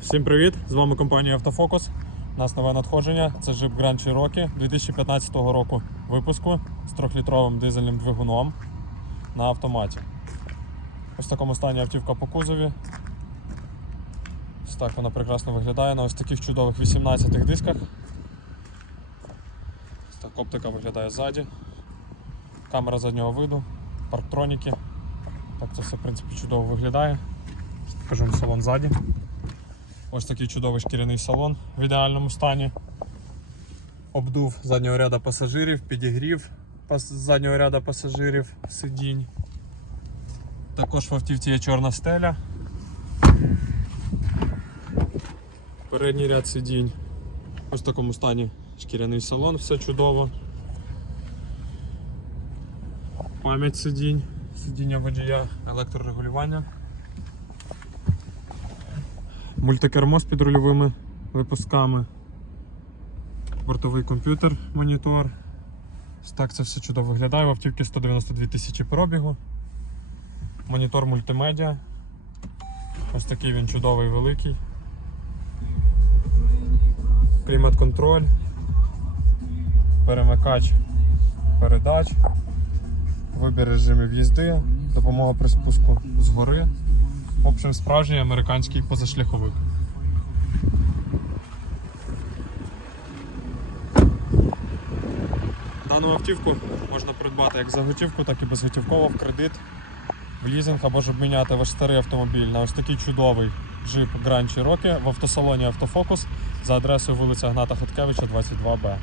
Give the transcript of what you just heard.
Всім привіт! З вами компанія Автофокус. У нас нове надходження. Це Jeep Grand Cherokee 2015 року випуску з 3-літровим дизельним двигуном на автоматі. Ось в такому стані автівка по кузові. Ось так вона прекрасно виглядає на ось таких чудових 18 дисках. Ось так оптика виглядає ззаді. Камера заднього виду, парктроніки. Так це все в принципі чудово виглядає. Покажу салон ззаді. Ось такий чудовий шкіряний салон в ідеальному стані. Обдув заднього ряду пасажирів, підігрів заднього ряду пасажирів сидінь. Також в автівці є чорна стеля. Передній ряд сидінь. Ось в такому стані шкіряний салон, все чудово. Пам'ять сидінь, сидіння водія, електрорегулювання. Мультикермо з підрульовими випусками, бортовий комп'ютер, монітор. Так це все чудово виглядає. В автівці 192 тисячі пробігу. Монітор мультимедіа. Ось такий він чудовий великий. Клімат-контроль, перемикач передач, вибір режимів їзди, допомога при спуску згори. Общем, справжній американський позашляховик. Дану автівку можна придбати як за готівку, так і безготівково в кредит, в лізинг або ж обміняти ваш старий автомобіль на ось такий чудовий Jeep Grand Cherokee в автосалоні Автофокус за адресою вулиця Гната Хаткевича, 22Б.